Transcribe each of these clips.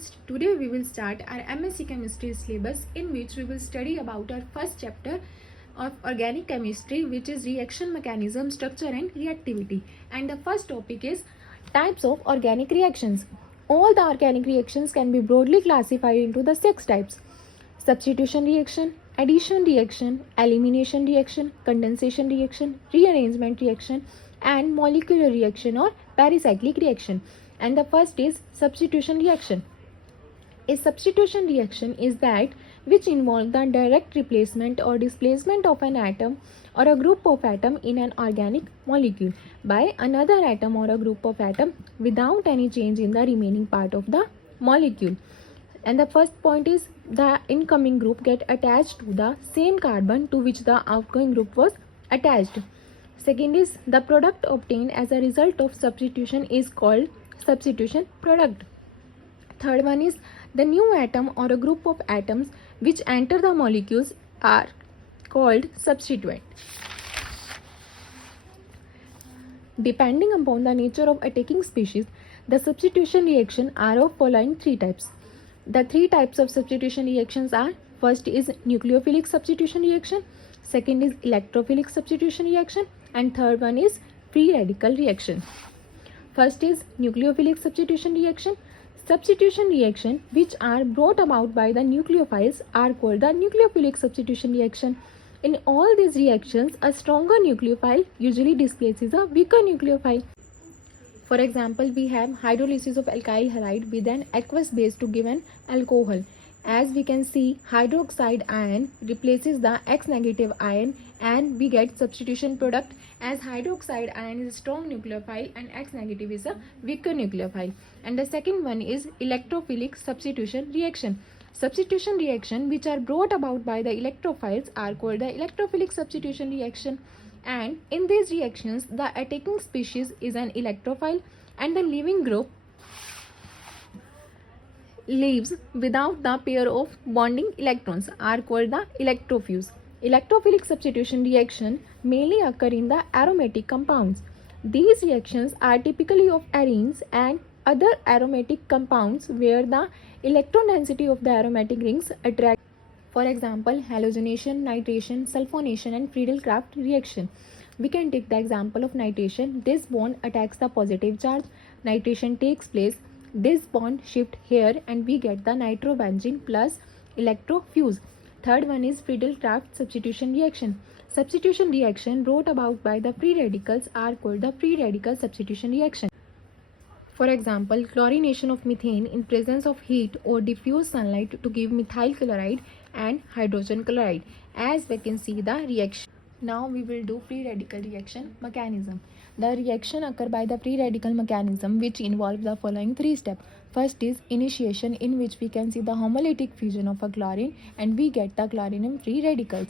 students, today we will start our MSc Chemistry syllabus, in which we will study about our first chapter of organic chemistry, which is reaction mechanism, structure and reactivity. And the first topic is types of organic reactions. All the organic reactions can be broadly classified into the 6 types: substitution reaction, addition reaction, elimination reaction, condensation reaction, rearrangement reaction, and molecular reaction or pericyclic reaction. And the first is substitution reaction. A substitution reaction is that which involves the direct replacement or displacement of an atom or a group of atom in an organic molecule by another atom or a group of atom without any change in the remaining part of the molecule. And the first point is the incoming group get attached to the same carbon to which the outgoing group was attached. Second is the product obtained as a result of substitution is called substitution product. Third one is the new atom or a group of atoms which enter the molecules are called substituent. Depending upon the nature of attacking species, the substitution reaction are of following 3 types. The 3 types of substitution reactions are: first is nucleophilic substitution reaction, second is electrophilic substitution reaction, and third one is free radical reaction. First is nucleophilic substitution reaction. Substitution reaction which are brought about by the nucleophiles are called the nucleophilic substitution reaction. In all these reactions, a stronger nucleophile usually displaces a weaker nucleophile. For example, we have hydrolysis of alkyl halide with an aqueous base to give an alcohol. As we can see, hydroxide ion replaces the X negative ion and we get substitution product, as hydroxide ion is a strong nucleophile and X negative is a weaker nucleophile. And the second one is electrophilic substitution reaction. Substitution reaction which are brought about by the electrophiles are called the electrophilic substitution reaction. And in these reactions, the attacking species is an electrophile and the leaving group leaves without the pair of bonding electrons are called the electrophuse. Electrophilic substitution reaction mainly occur in the aromatic compounds. These reactions are typically of arenes and other aromatic compounds where the electron density of the aromatic rings attract. For example, halogenation, nitration, sulfonation and Friedel-Crafts reaction. We can take the example of nitration. This bond attacks the positive charge. Nitration takes place. This bond shift here and we get the nitrobenzene plus electrofuse. Third one is Friedel-Crafts substitution reaction. Substitution reaction brought about by the free radicals are called the free radical substitution reaction. For example, chlorination of methane in presence of heat or diffuse sunlight to give methyl chloride and hydrogen chloride. As we can see the reaction. Now we will do free radical reaction mechanism. The reaction occur by the free radical mechanism which involve the following 3 steps. First is initiation, in which we can see the homolytic fusion of a chlorine and we get the chlorinum free radicals.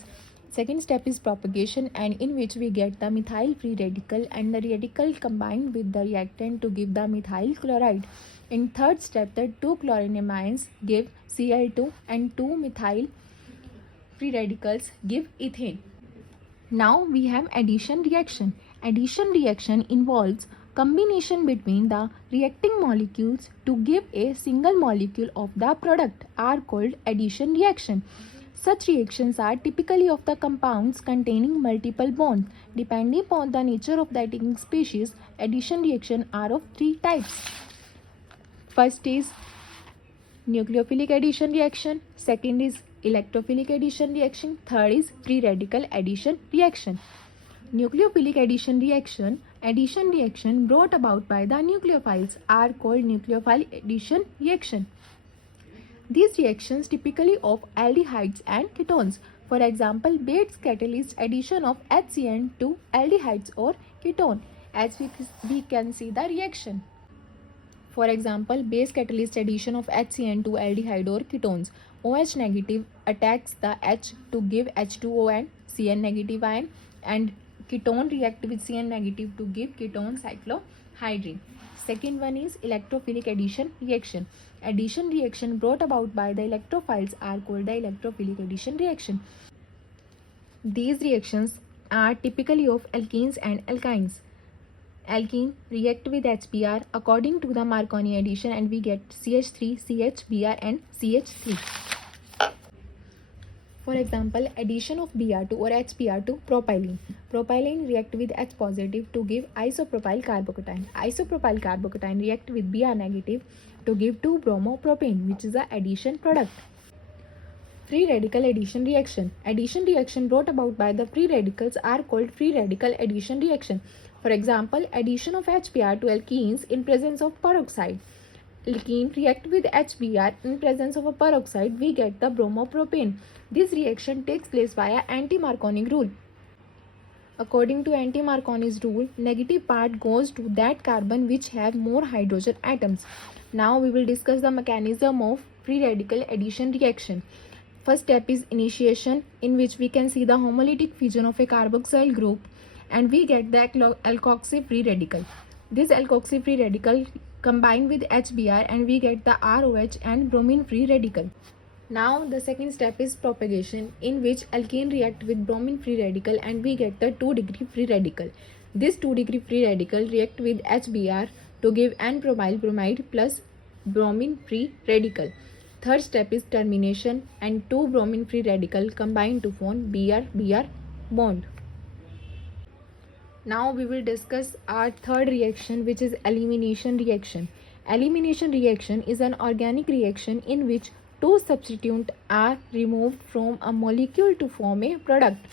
Second step is propagation, and in which we get the methyl free radical and the radical combined with the reactant to give the methyl chloride. In third step, the 2 chlorinum ions give Cl2 and 2 methyl free radicals give ethane. Now we have addition reaction. Addition reaction involves combination between the reacting molecules to give a single molecule of the product are called addition reaction. Such reactions are typically of the compounds containing multiple bonds. Depending upon the nature of the attacking species, addition reaction are of 3 types. First is nucleophilic addition reaction, second is electrophilic addition reaction, third is free radical addition reaction. Nucleophilic addition reaction brought about by the nucleophiles are called nucleophile addition reaction. These reactions typically of aldehydes and ketones. For example, Bates catalyst addition of HCN to aldehydes or ketone. As we can see the reaction. For example, base catalyst addition of HCN to aldehyde or ketones. OH negative attacks the H to give H2O and Cn negative ion, and ketone react with Cn negative to give ketone cyclohydrine. Second one is electrophilic addition reaction. Addition reaction brought about by the electrophiles are called the electrophilic addition reaction. These reactions are typically of alkenes and alkynes. alkene react with HBr according to the Marconi addition and we get CH3, CHBr and CH3. For example, addition of Br2 or HBr to propylene. Propylene react with H positive to give isopropyl carbocation. Isopropyl carbocation react with Br negative to give 2-bromopropane, which is the addition product. Free radical addition reaction. Addition reaction brought about by the free radicals are called free radical addition reaction. For example, addition of HBr to alkenes in presence of peroxide. Alkene react with HBr in presence of a peroxide, we get the bromopropane. This reaction takes place via anti-Marconi rule. According to anti-Marconi's rule, negative part goes to that carbon which have more hydrogen atoms. Now we will discuss the mechanism of free radical addition reaction. First step is initiation, in which we can see the homolytic fusion of a carboxyl group and we get the alkoxy free radical. This alkoxy free radical combine with HBr and we get the ROH and bromine free radical. Now the second step is propagation, in which alkene react with bromine free radical and we get the 2-degree free radical. This 2-degree free radical react with HBr to give N-propyl bromide plus bromine free radical. Third step is termination and 2 bromine free radical combine to form Br-Br bond. Now we will discuss our third reaction, which is elimination reaction. Elimination reaction is an organic reaction in which 2 substituents are removed from a molecule to form a product.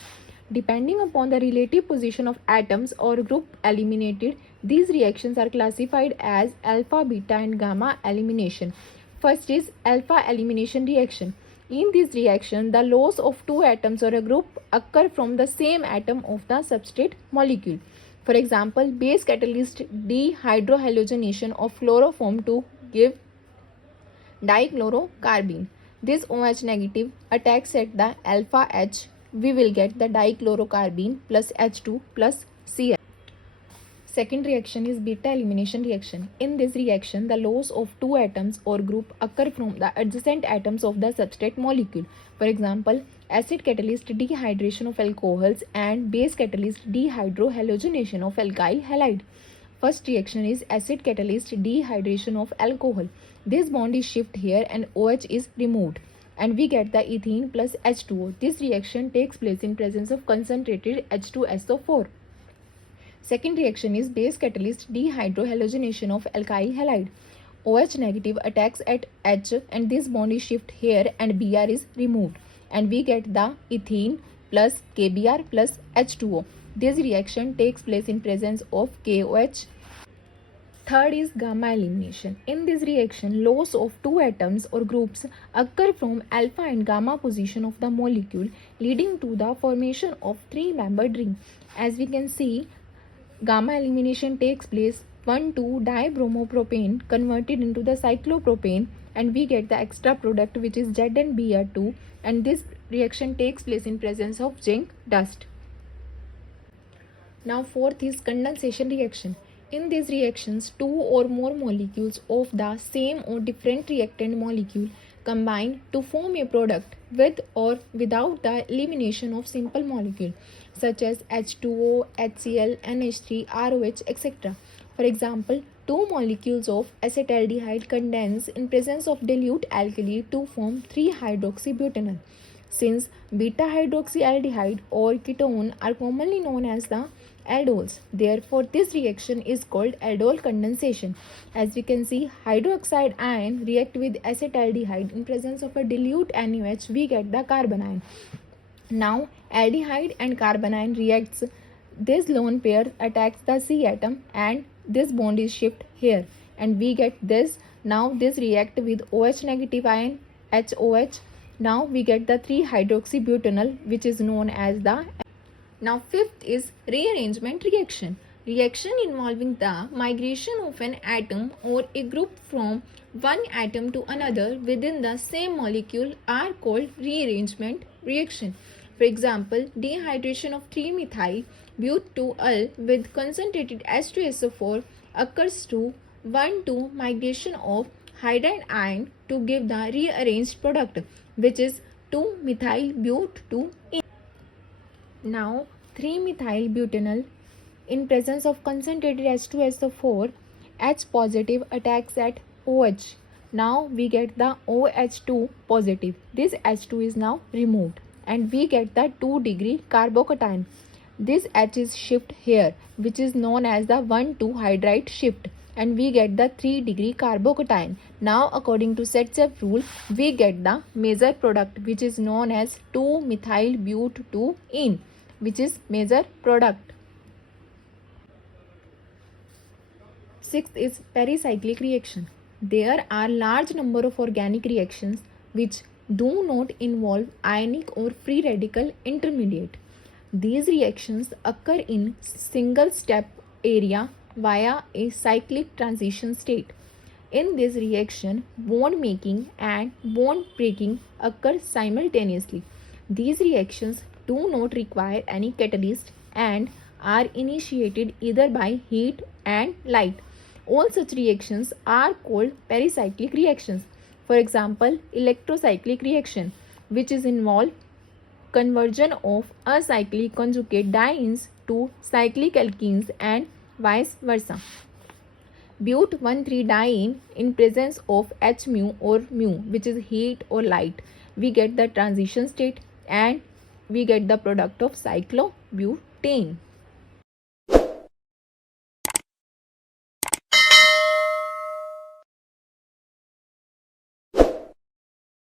Depending upon the relative position of atoms or group eliminated, these reactions are classified as alpha, beta and gamma elimination. First is alpha elimination reaction. In this reaction, the loss of 2 atoms or a group occur from the same atom of the substrate molecule. For example, base catalyst dehydrohalogenation of chloroform to give dichlorocarbene. This OH negative attacks at the alpha H. We will get the dichlorocarbene plus H2 plus Cl. Second reaction is beta elimination reaction. In this reaction, the loss of 2 atoms or group occur from the adjacent atoms of the substrate molecule. For example, acid catalyst dehydration of alcohols and base catalyst dehydrohalogenation of alkyl halide. First reaction is acid catalyst dehydration of alcohol. This bond is shift here and OH is removed and we get the ethene plus H2O. This reaction takes place in presence of concentrated H2SO4. Second reaction is base catalyst dehydrohalogenation of alkyl halide. OH negative attacks at H and this bond is shift here and Br is removed and we get the ethene plus KBr plus H2O. This reaction takes place in presence of KOH. Third is gamma elimination. In this reaction, loss of 2 atoms or groups occur from alpha and gamma position of the molecule, leading to the formation of 3-membered ring. As we can see, gamma elimination takes place 1,2-dibromopropane converted into the cyclopropane and we get the extra product, which is ZnBr2, and this reaction takes place in presence of zinc dust. Now fourth is condensation reaction. In these reactions, 2 or more molecules of the same or different reactant molecule combine to form a product with or without the elimination of simple molecule such as H2O, HCl, NH3, ROH, etc. For example, 2 molecules of acetaldehyde condense in presence of dilute alkali to form 3-hydroxybutanol. Since beta-hydroxyaldehyde or ketone are commonly known as the aldols, therefore this reaction is called aldol condensation. As we can see, hydroxide ion react with acetaldehyde in presence of a dilute NaOH, we get the carbanion. Now aldehyde and carbanion reacts. This lone pair attacks the C atom and this bond is shift here and we get this. Now this react with OH negative ion HOH. Now we get the 3-hydroxybutanol, which is known as the. Now fifth is rearrangement reaction. Reaction involving the migration of an atom or a group from one atom to another within the same molecule are called rearrangement reaction. For example, dehydration of 3-methyl but2-ol with concentrated H2SO4 occurs to 1,2 migration of hydride ion to give the rearranged product, which is 2-methyl but2. Now 3-methyl butanol In presence of concentrated H2SO4, H positive attacks at OH. Now we get the OH2 positive. This H2 is now removed and we get the 2 degree carbocation. This H is shift here, which is known as the 1,2 hydride shift, and we get the 3 degree carbocation. Now according to Setsev rule, we get the major product, which is known as 2-methyl but2-ene, which is major product. Sixth is pericyclic reaction. There are large number of organic reactions which do not involve ionic or free radical intermediate. These reactions occur in single step area via a cyclic transition state. In this reaction, bond making and bond breaking occur simultaneously. These reactions do not require any catalyst and are initiated either by heat and light. All such reactions are called pericyclic reactions. For example, electrocyclic reaction, which is involve conversion of acyclic conjugate dienes to cyclic alkenes and vice versa. But-1,3-diene in presence of H mu or mu, which is heat or light, we get the transition state and we get the product of cyclobutane.